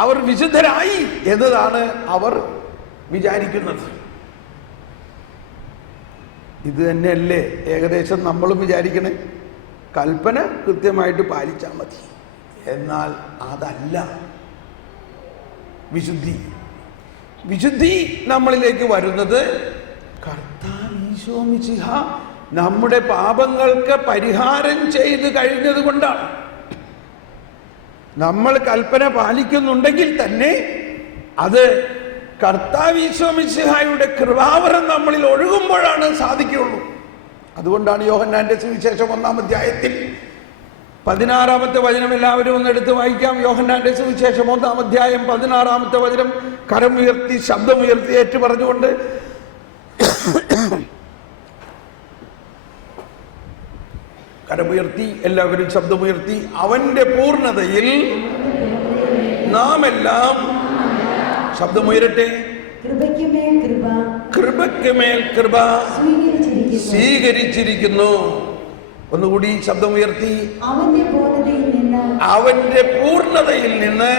അവർ വിശുദ്ധരായി എന്നതാണ് അവർ വിചാരിക്കുന്നത്. ഇത് തന്നെയല്ലേ ഏകദേശം നമ്മളും വിചാരിക്കണേ? കൽപ്പന കൃത്യമായിട്ട് പാലിച്ചാൽ മതി. എന്നാൽ അതല്ല വിശുദ്ധി. വിശുദ്ധി നമ്മളിലേക്ക് വരുന്നത് കർത്താവ് ഈശോ മിശിഹ നമ്മുടെ പാപങ്ങൾക്ക് പരിഹാരം ചെയ്ത് കഴിഞ്ഞത് കൊണ്ടാണ്. നമ്മൾ കൽപ്പന പാലിക്കുന്നുണ്ടെങ്കിൽ തന്നെ അത് കർത്താവ് ഈശോ മിശിഹായുടെ കൃപാവരം നമ്മളിൽ ഒഴുകുമ്പോഴാണ് സാധിക്കുള്ളൂ. അതുകൊണ്ടാണ് യോഹന്നാന്റെ സുവിശേഷം 1-ാം അധ്യായത്തിൽ 16-ാമത്തെ വചനം എല്ലാവരും ഒന്ന് എടുത്ത് വായിക്കാം. യോഹന്നാന്റെ സുവിശേഷം 1-ാം അധ്യായം 16-ാമത്തെ വചനം കരമുയർത്തി ശബ്ദമുയർത്തി ഏറ്റു പറഞ്ഞുകൊണ്ട് കരമുയർത്തി എല്ലാവരും ശബ്ദമുയർത്തി അവന്റെ പൂർണ്ണതയിൽ നാം എല്ലാം, ശബ്ദമുയരട്ടെ, കൃപയ്ക്ക് മേൽ കൃപ സ്വീകരിച്ചിരിക്കുന്നു. ഒന്നുകൂടി ശബ്ദമുയർത്തി അവന്റെ പൂർണ്ണതയിൽ നിന്ന്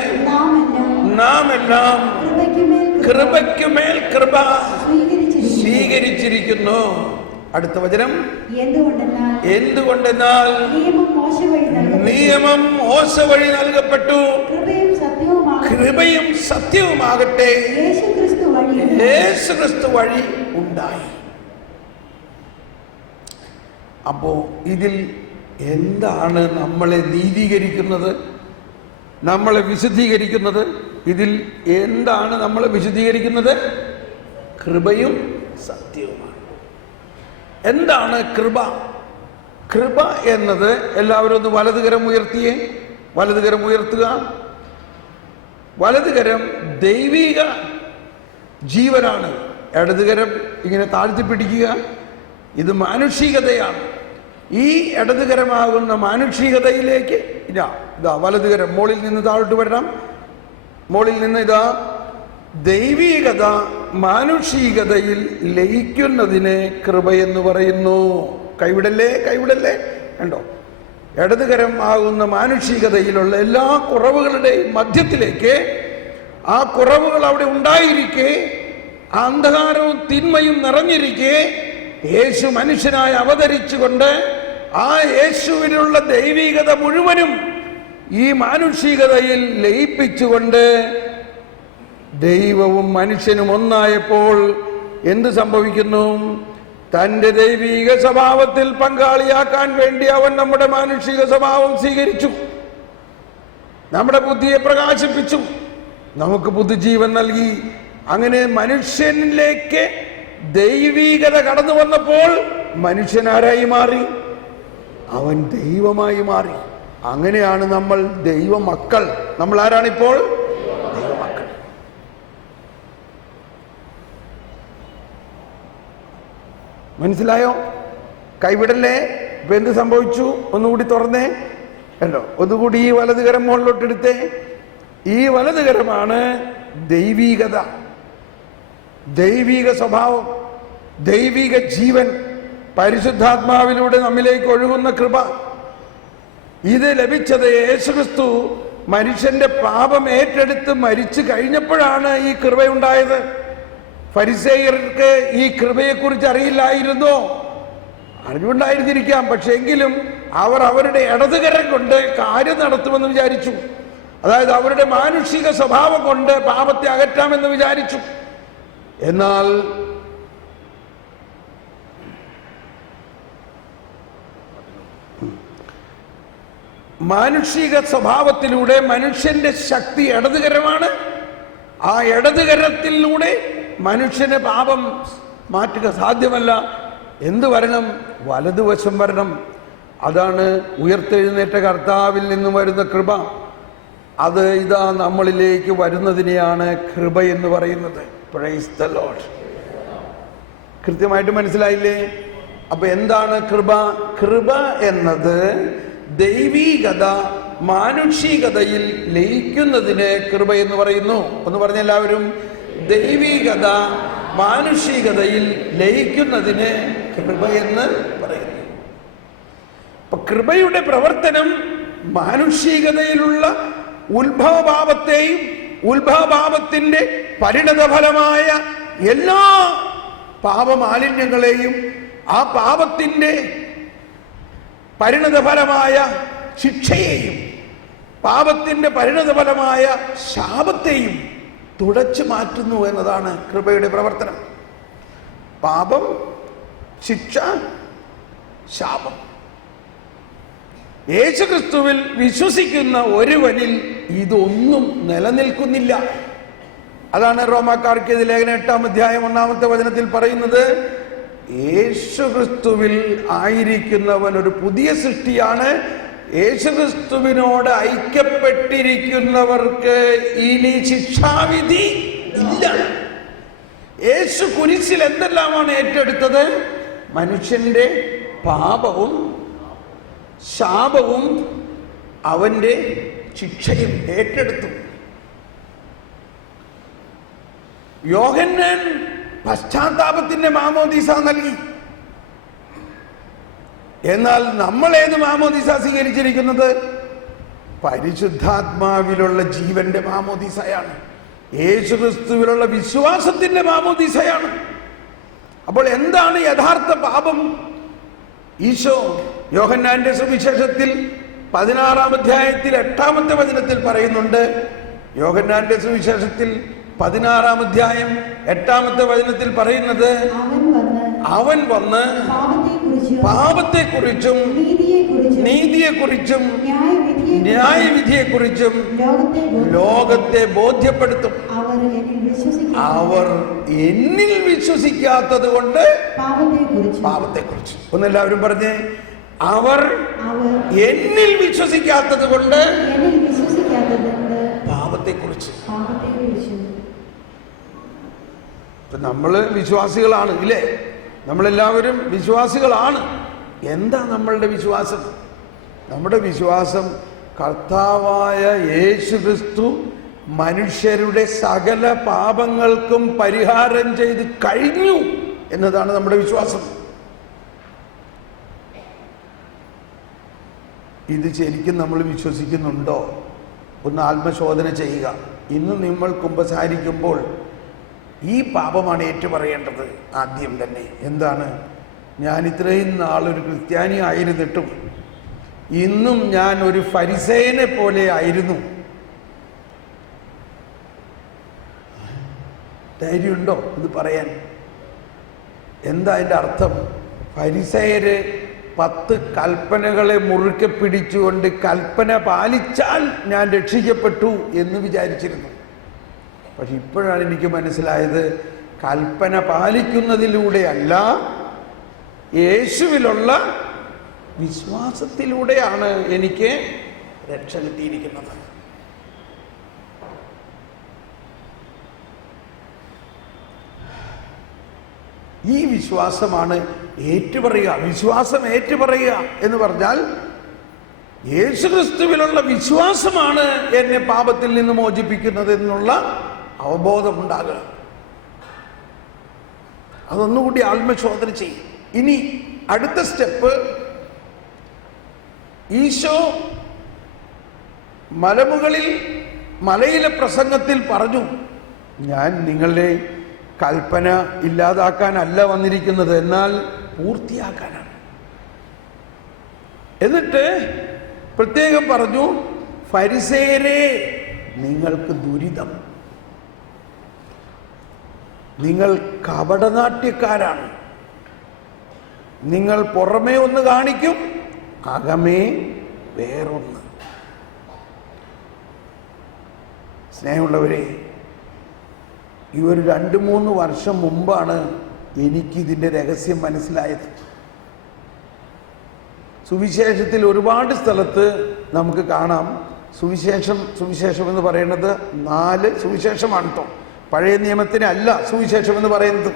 നാം എല്ലാം കൃപയ്ക്ക് മേൽ കൃപ സ്വീകരിച്ചിരിക്കുന്നു. അടുത്ത വചനം, എന്തുകൊണ്ടെന്നാൽ നിയമം മോശ വഴി നൽകപ്പെട്ടു, കൃപയും സത്യവുമാകട്ടെ യേശുക്രിസ്തു വഴി ഉണ്ടായി. അപ്പോ ഇതിൽ എന്താണ് നമ്മളെ നീതീകരിക്കുന്നത്, നമ്മളെ വിശുദ്ധീകരിക്കുന്നത്? ഇതിൽ എന്താണ് നമ്മളെ വിശുദ്ധീകരിക്കുന്നത്? കൃപയും സത്യവുമാണ്. എന്താണ് കൃപ? കൃപ എന്നത്, എല്ലാവരും ഒന്ന് വലതുകരം ഉയർത്തിയേ, വലതുകരം ഉയർത്തുക. വലതുകരം ദൈവിക ജീവനാണ്, ഇടതുകരം ഇങ്ങനെ താഴ്ത്തിപ്പിടിക്കുക. ഇത് മാനുഷികതയാണ്. ഈ ഇടതുകരമാകുന്ന മാനുഷികതയിലേക്ക് ഇതാ വലതുകരം മുകളിൽ നിന്ന് താഴോട്ട് വരണം. മുകളിൽ നിന്ന് ഇതാ ദൈവികത മാനുഷികതയിൽ ലയിക്കുന്നതിനെ കൃപയെന്ന് പറയുന്നു. കൈവിടല്ലേ, കൈവിടല്ലേ. കണ്ടോ, ഇടതുകരം ആകുന്ന മാനുഷികതയിലുള്ള എല്ലാ കുറവുകളുടെയും മധ്യത്തിലേക്ക്, ആ കുറവുകൾ അവിടെ ഉണ്ടായിരിക്കെ, അന്ധകാരവും തിന്മയും നിറഞ്ഞിരിക്കെ, യേശു മനുഷ്യനായി അവതരിച്ചുകൊണ്ട് ആ യേശുവിനുള്ള ദൈവികത മുഴുവനും ഈ മാനുഷികതയിൽ ലയിപ്പിച്ചുകൊണ്ട് ദൈവവും മനുഷ്യനും ഒന്നായപ്പോൾ എന്ത് സംഭവിക്കുന്നു? തൻ്റെ ദൈവിക സ്വഭാവത്തിൽ പങ്കാളിയാക്കാൻ വേണ്ടി അവൻ നമ്മുടെ മാനുഷിക സ്വഭാവം സ്വീകരിച്ചു, നമ്മുടെ ബുദ്ധിയെ പ്രകാശിപ്പിച്ചു, നമുക്ക് ബുദ്ധിജീവൻ നൽകി. അങ്ങനെ മനുഷ്യനിലേക്ക് ദൈവികത കടന്നു വന്നപ്പോൾ മനുഷ്യനാരായി മാറി? അവൻ ദൈവമായി മാറി. അങ്ങനെയാണ് നമ്മൾ ദൈവമക്കൾ. നമ്മൾ ആരാണിപ്പോൾ? ദൈവമക്കൾ. മനസ്സിലായോ? കൈവിടല്ലേ. ഇപ്പൊ എന്ത് സംഭവിച്ചു? ഒന്നുകൂടി തുറന്നേ. കണ്ടോ, ഒന്നുകൂടി ഈ വലതുകരം മുകളിലോട്ടെടുത്തേ. ഈ വലതുകരമാണ് ദൈവികത, ദൈവിക സ്വഭാവം, ദൈവിക ജീവൻ, പരിശുദ്ധാത്മാവിലൂടെ നമ്മിലേക്ക് ഒഴുകുന്ന കൃപ. ഇത് ലഭിച്ചത് യേശുക്രിസ്തു മനുഷ്യന്റെ പാപം ഏറ്റെടുത്ത് മരിച്ചു കഴിഞ്ഞപ്പോഴാണ് ഈ കൃപയുണ്ടായത്. ഫരിസേയർക്ക് ഈ കൃപയെക്കുറിച്ച് അറിയില്ലായിരുന്നോ? അറിവുണ്ടായിരുന്നിരിക്കാം. പക്ഷെ എങ്കിലും അവർ അവരുടെ ഇടതുകരം കൊണ്ട് കാര്യം നടത്തുമെന്ന് വിചാരിച്ചു. അതായത് അവരുടെ മാനുഷിക സ്വഭാവം കൊണ്ട് പാപത്തെ അകറ്റാമെന്ന് വിചാരിച്ചു. എന്നാൽ മാനുഷിക സ്വഭാവത്തിലൂടെ മനുഷ്യന്റെ ശക്തി ഇടതുകരമാണ്. ആ ഇടതുകരത്തിലൂടെ മനുഷ്യന് പാപം മാറ്റുക സാധ്യമല്ല. എന്ത് വരണം? വലതുവശം വരണം. അതാണ് ഉയർത്തെഴുന്നേറ്റ കർത്താവിൽ നിന്നും വരുന്ന കൃപ. അത് ഇതാ നമ്മളിലേക്ക് വരുന്നതിനെയാണ് കൃപ എന്ന് പറയുന്നത്. Praise the Lord. കൃത്യമായിട്ട് മനസ്സിലായില്ലേ? അപ്പൊ എന്താണ് കൃപ? കൃപ എന്നത് ദൈവീകത മാനുഷികതയിൽ ലയിക്കുന്നതിന് കൃപ എന്ന് പറയുന്നു. ഒന്ന് പറഞ്ഞ എല്ലാവരും, ദൈവീകത മാനുഷികതയിൽ ലയിക്കുന്നതിന് കൃപ എന്ന് പറയുന്നു. അപ്പൊ കൃപയുടെ പ്രവർത്തനം മാനുഷികതയിലുള്ള ഉത്ഭവഭാവത്തെയും ഉത്ഭവപാപത്തിന്റെ പരിണതഫലമായ എല്ലാ പാപമാലിന്യങ്ങളെയും ആ പാപത്തിന്റെ പരിണതഫലമായ ശിക്ഷയെയും പാപത്തിന്റെ പരിണതഫലമായ ശാപത്തെയും തുടച്ചു മാറ്റുന്നു എന്നതാണ് കൃപയുടെ പ്രവർത്തനം. പാപം, ശിക്ഷ, ശാപം. യേശുക്രിസ്തുവിൽ വിശ്വസിക്കുന്ന ഒരുവനിൽ ഇതൊന്നും നിലനിൽക്കുന്നില്ല. അതാണ് റോമാക്കാർക്ക് ലേഖനം 8-ാം അധ്യായം 1-ാമത്തെ വചനത്തിൽ പറയുന്നത്. യേശുക്രിസ്തുവിൽ ആയിരിക്കുന്നവൻ ഒരു പുതിയ സൃഷ്ടിയാണ്. യേശുക്രിസ്തുവിനോട് ഐക്യപ്പെട്ടിരിക്കുന്നവർക്ക് ഇനി ശിക്ഷാവിധി ഇല്ല. യേശു കുരിശിൽ എന്തെല്ലാമാണ് ഏറ്റെടുത്തത്? മനുഷ്യന്റെ പാപവും ശാപവും അവന്റെ ശിക്ഷയും ഏറ്റെടുത്തു. യോഹന്നാൻ പശ്ചാത്താപത്തിന്റെ മാമോദീസ നൽകി. എന്നാൽ നമ്മൾ ഏത് മാമോദീസ സ്വീകരിച്ചിരിക്കുന്നത്? പരിശുദ്ധാത്മാവിലുള്ള ജീവന്റെ മാമോദീസയാണ്. യേശുക്രിസ്തുവിലുള്ള വിശ്വാസത്തിന്റെ മാമോദീസയാണ്. അപ്പോൾ എന്താണ് യഥാർത്ഥ പാപം? ഈശോ യോഹന്നാന്റെ സുവിശേഷത്തിൽ 16-ാം അധ്യായത്തിൽ 8-ാമത്തെ വചനത്തിൽ പറയുന്നുണ്ട്. യോഹന്നാന്റെ സുവിശേഷത്തിൽ 16-ാം അധ്യായം 8-ാമത്തെ വചനത്തിൽ പറയുന്നത്, അവൻ വന്ന് പാപത്തെക്കുറിച്ചും നീതിയെക്കുറിച്ചും ന്യായവിധിയെക്കുറിച്ചും ലോകത്തെ ബോധ്യപ്പെടുത്തും. അവർ എന്നിൽ വിശ്വസിക്കാത്തത് കൊണ്ട് പാപത്തെക്കുറിച്ച്. ഒന്നെല്ലാവരും പറഞ്ഞേ, അവർ എന്നിൽ വിശ്വസിക്കാത്തത് കൊണ്ട് പാപത്തെക്കുറിച്ച്. നമ്മള് വിശ്വാസികളാണ്, ഇല്ലേ? നമ്മളെല്ലാവരും വിശ്വാസികളാണ്. എന്താ നമ്മളുടെ വിശ്വാസം? നമ്മുടെ വിശ്വാസം കർത്താവായ യേശുക്രിസ്തു മനുഷ്യരുടെ സകല പാപങ്ങൾക്കും പരിഹാരം ചെയ്ത് കഴിഞ്ഞു എന്നതാണ് നമ്മുടെ വിശ്വാസം. ഇത് ശരിക്കും നമ്മൾ വിശ്വസിക്കുന്നുണ്ടോ? ഒന്ന് ആത്മശോധന ചെയ്യുക. ഇന്ന് നിങ്ങൾ കുമ്പസാരിക്കുമ്പോൾ ഈ പാപമാണ് ഏറ്റുപറയേണ്ടത് ആദ്യം തന്നെ. എന്താണ്? ഞാൻ ഇത്രയും നാളൊരു ക്രിസ്ത്യാനി ആയിരുന്നിട്ടും ഇന്നും ഞാൻ ഒരു ഫരിസേയനെ പോലെ ആയിരുന്നു. ധൈര്യമുണ്ടോ ഇത് പറയാൻ? എന്താ അതിൻ്റെ അർത്ഥം? ഫരിസേയര് 10 കൽപ്പനകളെ മുറുക്കെ പിടിച്ചുകൊണ്ട് കൽപ്പന പാലിച്ചാൽ ഞാൻ രക്ഷിക്കപ്പെട്ടു എന്ന് വിചാരിച്ചിരുന്നു. പക്ഷെ ഇപ്പോഴാണ് എനിക്ക് മനസ്സിലായത്, കൽപ്പന പാലിക്കുന്നതിലൂടെയല്ല, യേശുവിലുള്ള വിശ്വാസത്തിലൂടെയാണ് എനിക്ക് രക്ഷ കിട്ടിയിരിക്കുന്നത്. ഈ വിശ്വാസമാണ് ഏറ്റുപറയുക. വിശ്വാസം ഏറ്റുപറയുക എന്ന് പറഞ്ഞാൽ യേശുക്രിസ്തുവിലുള്ള വിശ്വാസമാണ് എന്നെ പാപത്തിൽ നിന്ന് മോചിപ്പിക്കുന്നത് എന്നുള്ള അവബോധമുണ്ടാകുക. അതൊന്നുകൂടി ആത്മശോധന ചെയ്യും. ഇനി അടുത്ത സ്റ്റെപ്പ്, ഈശോ മലയിലെ പ്രസംഗത്തിൽ പറഞ്ഞു, ഞാൻ നിങ്ങളുടെ കൽപ്പന ഇല്ലാതാക്കാനല്ല വന്നിരിക്കുന്നത്, എന്നാൽ പൂർത്തിയാക്കാനാണ്. എന്നിട്ട് പ്രത്യേകം പറഞ്ഞു, ഫരിസേയരേ നിങ്ങൾക്ക് ദുരിതം, നിങ്ങൾ കപടനാട്യക്കാരാണ്. നിങ്ങൾ പുറമേ ഒന്ന് കാണിക്കും, അകമേ വേറൊന്ന്. സ്നേഹമുള്ളവരെ, ഈ ഒരു 2-3 വർഷം മുമ്പാണ് എനിക്കിതിൻ്റെ രഹസ്യം മനസ്സിലായത്. സുവിശേഷത്തിൽ ഒരുപാട് സ്ഥലത്ത് നമുക്ക് കാണാം. സുവിശേഷം എന്ന് പറയുന്നത് 4 സുവിശേഷമാണ് കേട്ടോ. പഴയ നിയമത്തിന് അല്ല സുവിശേഷം എന്ന് പറയുന്നത്.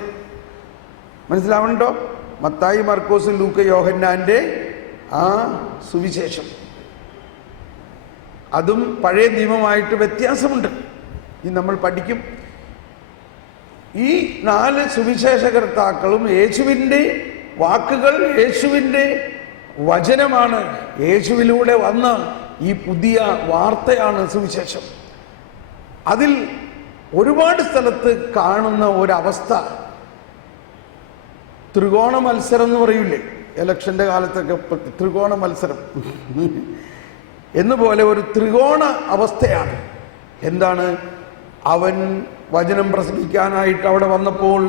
മനസ്സിലാവണ്ടോ? മത്തായി, മർക്കോസ്, ലൂക്ക, യോഹന്നാന്റെ ആ സുവിശേഷം, അതും പഴയ നിയമമായിട്ട് വ്യത്യാസമുണ്ട്. ഇനി നമ്മൾ പഠിക്കും. ഈ 4 സുവിശേഷകർത്താക്കളും യേശുവിൻ്റെ വാക്കുകൾ, യേശുവിൻ്റെ വചനമാണ്. യേശുവിലൂടെ വന്ന ഈ പുതിയ വാർത്തയാണ് സുവിശേഷം. അതിൽ ഒരുപാട് സ്ഥലത്ത് കാണുന്ന ഒരവസ്ഥ ത്രികോണ മത്സരം എന്ന് പറയൂലേ, ഇലക്ഷന്റെ കാലത്തൊക്കെ ത്രികോണ മത്സരം എന്നുപോലെ ഒരു ത്രികോണ അവസ്ഥയാണ്. എന്താണ്? അവൻ വചനം പ്രസംഗിക്കാനായിട്ട് അവിടെ വന്നപ്പോൾ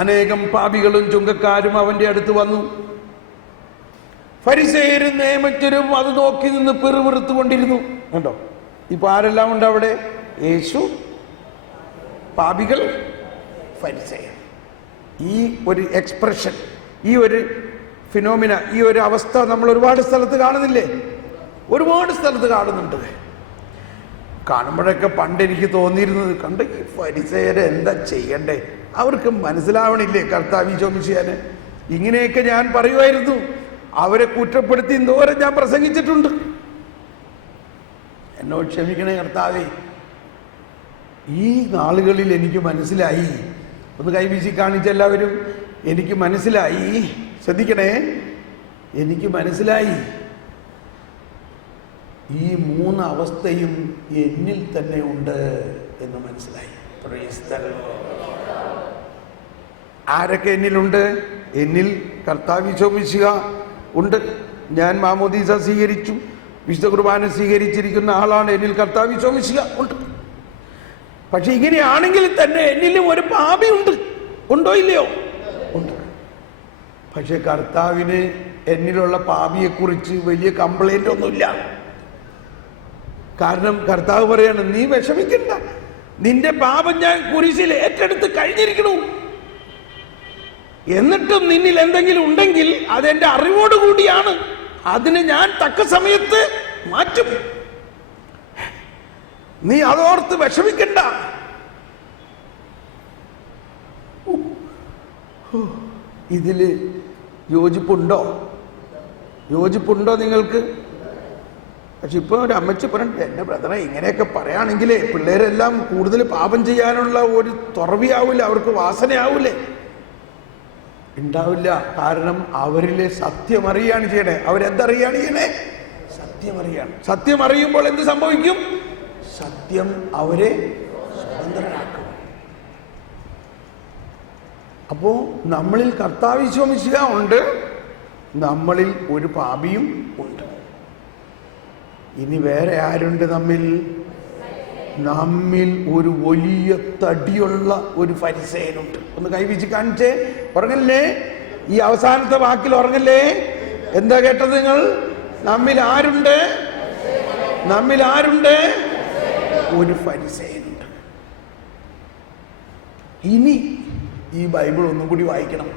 അനേകം പാപികളും ചുങ്കക്കാരും അവന്റെ അടുത്ത് വന്നു. ഫരിസേയരും നിയമജ്ഞരും അത് നോക്കി നിന്ന് പിറുപിറുത്തുകൊണ്ടിരുന്നു. കണ്ടോ, ഇപ്പൊ ആരെല്ലാം ഉണ്ട് അവിടെ? യേശു, പാപികൾ, ഫരിസേയർ. ഈ ഒരു എക്സ്പ്രഷൻ, ഈ ഒരു ഫിനോമിന, ഈ ഒരു അവസ്ഥ നമ്മൾ ഒരുപാട് സ്ഥലത്ത് കാണുന്നില്ലേ? ഒരുപാട് സ്ഥലത്ത് കാണുന്നുണ്ട്. കാണുമ്പോഴൊക്കെ പണ്ട് എനിക്ക് തോന്നിയിരുന്നത്, കണ്ട് ഈ ഫരിസേയരെ എന്താ ചെയ്യണ്ടേ, അവർക്ക് മനസ്സിലാവണില്ലേ കർത്താവ് ചോദിച്ചാന്? ഇങ്ങനെയൊക്കെ ഞാൻ പറയുമായിരുന്നു. അവരെ കുറ്റപ്പെടുത്തി എന്തോരം ഞാൻ പ്രസംഗിച്ചിട്ടുണ്ട്. എന്നോട് ക്ഷമിക്കണേ കർത്താവേ. ഈ നാളുകളിൽ എനിക്ക് മനസ്സിലായി. ഒന്ന് കൈവീശി കാണിച്ചെല്ലാവരും. എനിക്ക് മനസ്സിലായി, ശ്രദ്ധിക്കണേ, എനിക്ക് മനസ്സിലായി ഈ മൂന്ന് അവസ്ഥയും എന്നിൽ തന്നെ ഉണ്ട് എന്ന് മനസ്സിലായി. ആരൊക്കെ എന്നിലുണ്ട്? എന്നിൽ കർത്താവ് ചോദിക്കുക ഉണ്ട്. ഞാൻ മാമോദീസ സ്വീകരിച്ചു, വിശുദ്ധ കുർബാന സ്വീകരിച്ചിരിക്കുന്ന ആളാണ്. എന്നിൽ കർത്താവ് ചോദിക്കുക ഉണ്ട്. പക്ഷെ ഇങ്ങനെയാണെങ്കിൽ തന്നെ എന്നിലും ഒരു പാപി ഉണ്ട്. ഉണ്ടോ ഇല്ലയോ? ഉണ്ട്. പക്ഷെ കർത്താവിന് എന്നിലുള്ള പാപിയെക്കുറിച്ച് വലിയ കംപ്ലൈന്റ് ഒന്നുമില്ല. കാരണം കർത്താവ് പറയാണ്, നീ വിഷമിക്കണ്ട, നിന്റെ പാപം ഞാൻ കുരിശിൽ ഏറ്റെടുത്ത് കഴിഞ്ഞിരിക്കണു. എന്നിട്ടും നിന്നിൽ എന്തെങ്കിലും ഉണ്ടെങ്കിൽ അതെന്റെ അറിവോടുകൂടിയാണ്. അതിന് ഞാൻ തക്ക സമയത്ത് മാറ്റും. നീ അതോർത്ത് വിഷമിക്കണ്ട. ഇതില് യോജിപ്പുണ്ടോ? യോജിപ്പുണ്ടോ നിങ്ങൾക്ക്? പക്ഷെ ഇപ്പൊ ഒരു അമ്മച്ചി പറഞ്ഞിട്ട്, എന്റെ ബ്രദറെ ഇങ്ങനെയൊക്കെ പറയുകയാണെങ്കിലേ പിള്ളേരെല്ലാം കൂടുതൽ പാപം ചെയ്യാനുള്ള ഒരു തുറവിയാവൂല, അവർക്ക് വാസനയാവൂലേ? ഉണ്ടാവില്ല. കാരണം അവരിലെ സത്യം അറിയാണ് ചെയ്യണേ. അവരെന്തറിയാണ് ചെയ്യണേ? സത്യം അറിയാണ്. സത്യം അറിയുമ്പോൾ എന്ത് സംഭവിക്കും? സത്യം അവരെ സ്വതന്ത്രരാക്കും. അപ്പോ നമ്മളിൽ കർത്താവ് വിശ്വസിക്കുക ഉണ്ട്, നമ്മളിൽ ഒരു പാപിയും ഉണ്ട്. ഇനി വേറെ ആരുണ്ട്? നമ്മിൽ ഒരു വലിയ തടിയുള്ള ഒരു ഫരിസേയനുണ്ട്. ഒന്ന് കൈവീശി കാണിച്ചേ. ഉറങ്ങല്ലേ? ഈ അവസാനത്തെ വാക്കിൽ ഉറങ്ങല്ലേ? എന്താ കേട്ടത് നിങ്ങൾ? നമ്മിൽ ആരുണ്ട്? നമ്മിൽ ആരുണ്ട്? ഒരു ഫരിസേയനുണ്ട്. ഇനി ഈ ബൈബിൾ ഒന്നും കൂടി വായിക്കണം.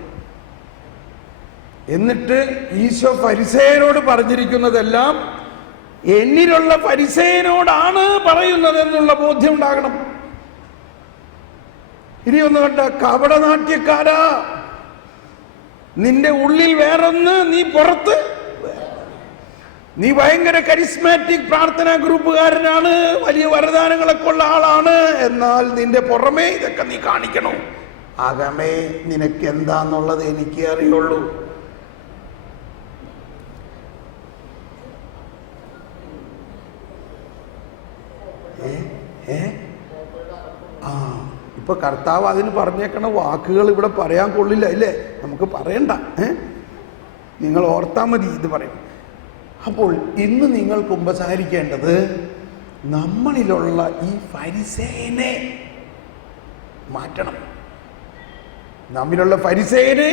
എന്നിട്ട് ഈശോ ഫരിസേയരോട് പറഞ്ഞിരിക്കുന്നതെല്ലാം എന്നിലുള്ള ഫരിസേയനോടാണ് പറയുന്നത് എന്നുള്ള ബോധ്യം ഉണ്ടാകണം. ഇനി ഒന്ന് കണ്ട, കപടനാട്യക്കാരാ, നിന്റെ ഉള്ളിൽ വേറൊന്ന്, നീ പുറത്ത്. നീ ഭയങ്കര കരിസ്മാറ്റിക് പ്രാർത്ഥനാ ഗ്രൂപ്പുകാരനാണ്, വലിയ വരദാനങ്ങളൊക്കെ ഉള്ള ആളാണ്, എന്നാൽ നിന്റെ പുറമേ ഇതൊക്കെ നീ കാണിക്കണം. അകമേ നിനക്ക് എന്താന്നുള്ളത് എനിക്ക് അറിയുള്ളൂ. ഇപ്പൊ കർത്താവ് അതിന് പറഞ്ഞേക്കണ വാക്കുകൾ ഇവിടെ പറയാൻ കൊള്ളില്ല, ഇല്ലേ? നമുക്ക് പറയണ്ട. നിങ്ങൾ ഓർത്താ മതി ഇത് പറയും. അപ്പോൾ ഇന്ന് നിങ്ങൾ കുമ്പസാരിക്കേണ്ടത് നമ്മളിലുള്ള ഈ ഫരിസേയനെ മാറ്റണം. നമ്മിലുള്ള ഫരിസേയനെ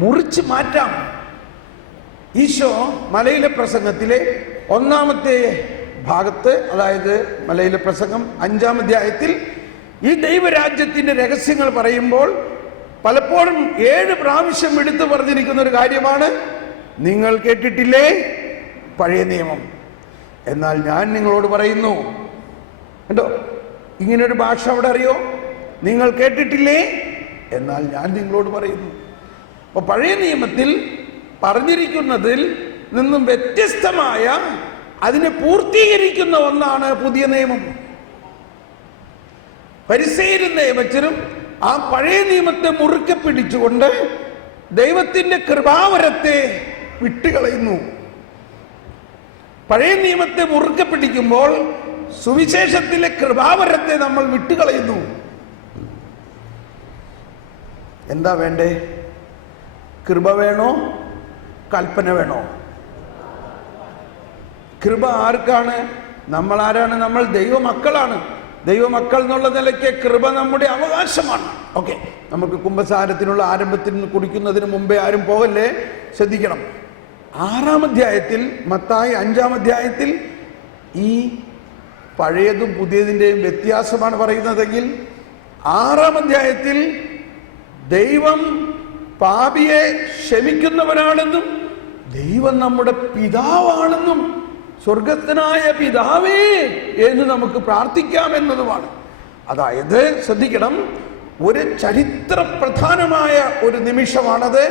മുറിച്ച് മാറ്റാം. ഈശോ മലയിലെ പ്രസംഗത്തിലെ ഒന്നാമത്തെ ഭാഗത്ത്, അതായത് മലയിലെ പ്രസംഗം 5-ാം അധ്യായത്തിൽ ഈ ദൈവരാജ്യത്തിന്റെ രഹസ്യങ്ങൾ പറയുമ്പോൾ പലപ്പോഴും 7 പ്രാവശ്യം എടുത്തു പറഞ്ഞിരിക്കുന്ന ഒരു കാര്യമാണ്, നിങ്ങൾ കേട്ടിട്ടില്ലേ പഴയ നിയമം, എന്നാൽ ഞാൻ നിങ്ങളോട് പറയുന്നു. കണ്ടോ, ഇങ്ങനൊരു ഭാഷ അവിടെ അറിയോ? നിങ്ങൾ കേട്ടിട്ടില്ലേ, എന്നാൽ ഞാൻ നിങ്ങളോട് പറയുന്നു. അപ്പൊ പഴയ നിയമത്തിൽ പറഞ്ഞിരിക്കുന്നതിൽ നിന്നും വ്യത്യസ്തമായ, അതിനെ പൂർത്തീകരിക്കുന്ന ഒന്നാണ് പുതിയ നിയമം. ഫരിസേയരും നിയമജ്ഞരും ആ പഴയ നിയമത്തെ മുറുക്കെ പിടിച്ചുകൊണ്ട് ദൈവത്തിന്റെ കൃപാവരത്തെ വിട്ടുകളയുന്നു. പഴയ നിയമത്തെ മുറുക്കെ പിടിക്കുമ്പോൾ സുവിശേഷത്തിലെ കൃപാവരത്തെ നമ്മൾ വിട്ടുകളയുന്നു. എന്താ വേണ്ടേ? കൃപ വേണോ, കൽപ്പന വേണോ? കൃപ ആർക്കാണ്? നമ്മൾ ആരാണ്? നമ്മൾ ദൈവമക്കളാണ്. ദൈവമക്കൾ എന്നുള്ള നിലയ്ക്ക് കൃപ നമ്മുടെ അവകാശമാണ്. ഓക്കെ, നമുക്ക് കുമ്പസാരത്തിനുള്ള ആരംഭത്തിന് കുറിക്കുന്നതിന് മുമ്പേ ആരും പോകല്ലേ, ശ്രദ്ധിക്കണം. 6-ാം അധ്യായത്തിൽ, മത്തായി 5-ാം അധ്യായത്തിൽ ഈ പഴയതും പുതിയതിൻ്റെയും വ്യത്യാസമാണ് പറയുന്നതെങ്കിൽ 6-ാം അധ്യായത്തിൽ ദൈവം പാപിയെ ക്ഷമിക്കുന്നവനാണെന്നും ദൈവം നമ്മുടെ പിതാവാണെന്നും സ്വർഗസ്ഥനായ പിതാവേ എന്ന് നമുക്ക് പ്രാർത്ഥിക്കാമെന്നതുമാണ്. അതായത് ശ്രദ്ധിക്കണം, ഒരു ചരിത്ര പ്രധാനമായ ഒരു നിമിഷമാണത്,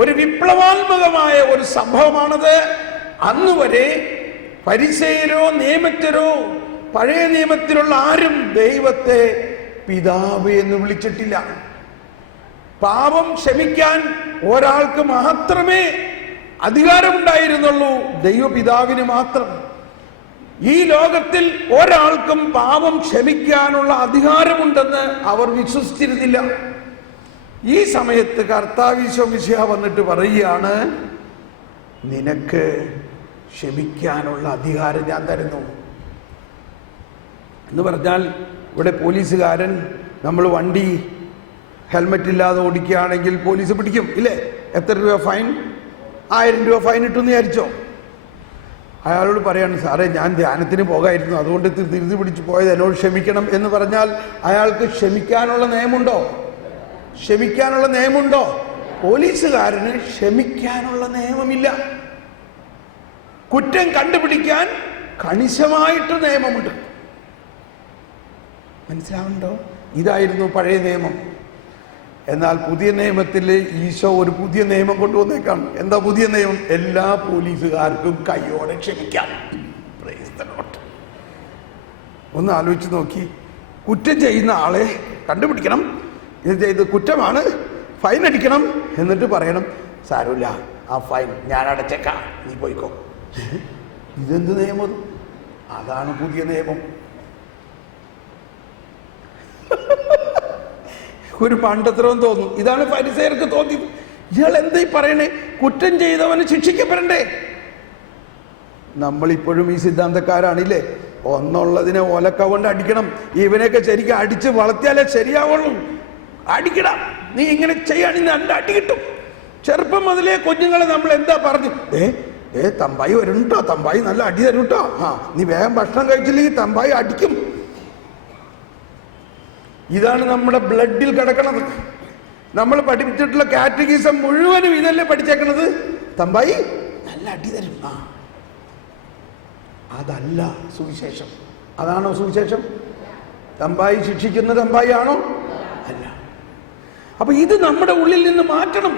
ഒരു വിപ്ലവാത്മകമായ ഒരു സംഭവമാണത്. അന്നുവരെ ഫരിസേയരോ നിയമജ്ഞരോ പഴയ നിയമത്തിലുള്ള ആരും ദൈവത്തെ പിതാവ് എന്ന് വിളിച്ചിട്ടില്ല. പാപം ക്ഷമിക്കാൻ ഒരാൾക്ക് മാത്രമേ അധികാരമുണ്ടായിരുന്നുള്ളൂ, ദൈവപിതാവിന് മാത്രം. ഈ ലോകത്തിൽ ഒരാൾക്കും പാപം ക്ഷമിക്കാനുള്ള അധികാരമുണ്ടെന്ന് അവർ വിശ്വസിച്ചിരുന്നില്ല. ഈ സമയത്ത് കർത്താവ് ഈശോ മിശിഹ വന്നിട്ട് പറയുകയാണ്, നിനക്ക് ക്ഷമിക്കാനുള്ള അധികാരം ഞാൻ തരുന്നു എന്ന് പറഞ്ഞാൽ, ഇവിടെ പോലീസുകാരൻ നമ്മൾ വണ്ടി ഹെൽമെറ്റ് ഇല്ലാതെ ഓടിക്കുകയാണെങ്കിൽ പോലീസ് പിടിക്കും, ഇല്ലേ? എത്ര രൂപ ഫൈൻ? 1000 രൂപ ഫൈൻ ഇട്ടെന്ന് വിചാരിച്ചോ? അയാളോട് പറയാണ്, സാറേ ഞാൻ ധ്യാനത്തിന് പോകായിരുന്നു, അതുകൊണ്ട് തിരുതി പിടിച്ച് പോയത്, എന്നോട് ക്ഷമിക്കണം എന്ന് പറഞ്ഞാൽ അയാൾക്ക് ക്ഷമിക്കാനുള്ള നിയമമുണ്ടോ? ക്ഷമിക്കാനുള്ള നിയമമുണ്ടോ? പോലീസുകാരന് ക്ഷമിക്കാനുള്ള നിയമമില്ല. കുറ്റം കണ്ടുപിടിക്കാൻ കണിശമായിട്ട് നിയമമുണ്ട്. മനസ്സിലാവുന്നുണ്ടോ? ഇതായിരുന്നു പഴയ നിയമം. എന്നാൽ പുതിയ നിയമത്തിൽ ഈശോ ഒരു പുതിയ നിയമം കൊണ്ടുവന്നേക്കാണ്. എന്താ പുതിയ നിയമം? എല്ലാ പോലീസുകാർക്കും കൈയോടെ ക്ഷമിക്കാം. Price the Lord. ഒന്ന് ആലോചിച്ച് നോക്കി, കുറ്റം ചെയ്യുന്ന ആളെ കണ്ടുപിടിക്കണം, ഇത് ചെയ്ത് കുറ്റമാണ്, ഫൈൻ അടിക്കണം, എന്നിട്ട് പറയണം, സാരമില്ല, ആ ഫൈൻ ഞാൻ അടച്ചേക്കാം, നീ പോയിക്കോ. ഇതെന്ത് നിയമം? അതാണ് പുതിയ നിയമം. ഒരു പണ്ടത്തരവും തോന്നും. ഇതാണ് ഫരിസേയർക്ക് തോന്നിയത്. ഇയാൾ എന്തായി പറയണേ? കുറ്റം ചെയ്തവന് ശിക്ഷിക്കപ്പെടണ്ടേ? നമ്മളിപ്പോഴും ഈ സിദ്ധാന്തക്കാരാണില്ലേ? ഒന്നുള്ളതിനെ ഒലക്ക കൊണ്ട് അടിക്കണം, ഇവനെയൊക്കെ ശരിക്കും അടിച്ച് വളർത്തിയാലേ ശരിയാവുള്ളൂ. അടിക്കണം, നീ ഇങ്ങനെ ചെയ്യാണെങ്കിൽ നല്ല അടി കിട്ടും. ചെറുപ്പം മുതലേ കുഞ്ഞുങ്ങളെ നമ്മൾ എന്താ പറഞ്ഞു? തമ്പായി വരുന്നുട്ടോ, തമ്പായി നല്ല അടി തരുട്ടോ, നീ വേഗം ഭക്ഷണം കഴിച്ചില്ലെങ്കിൽ തമ്പായി അടിക്കും. ഇതാണ് നമ്മുടെ ബ്ലഡിൽ കിടക്കണത്. നമ്മൾ പഠിപ്പിച്ചിട്ടുള്ള കാറ്റഗിസം മുഴുവനും ഇതല്ലേ പഠിച്ചേക്കണത്? തമ്പായി നല്ല അടി തരും. അതല്ല സുവിശേഷം. അതാണോ സുവിശേഷം? തമ്പായി ശിക്ഷിക്കുന്ന തമ്പായി ആണോ? അല്ല. അപ്പൊ ഇത് നമ്മുടെ ഉള്ളിൽ നിന്ന് മാറ്റണം.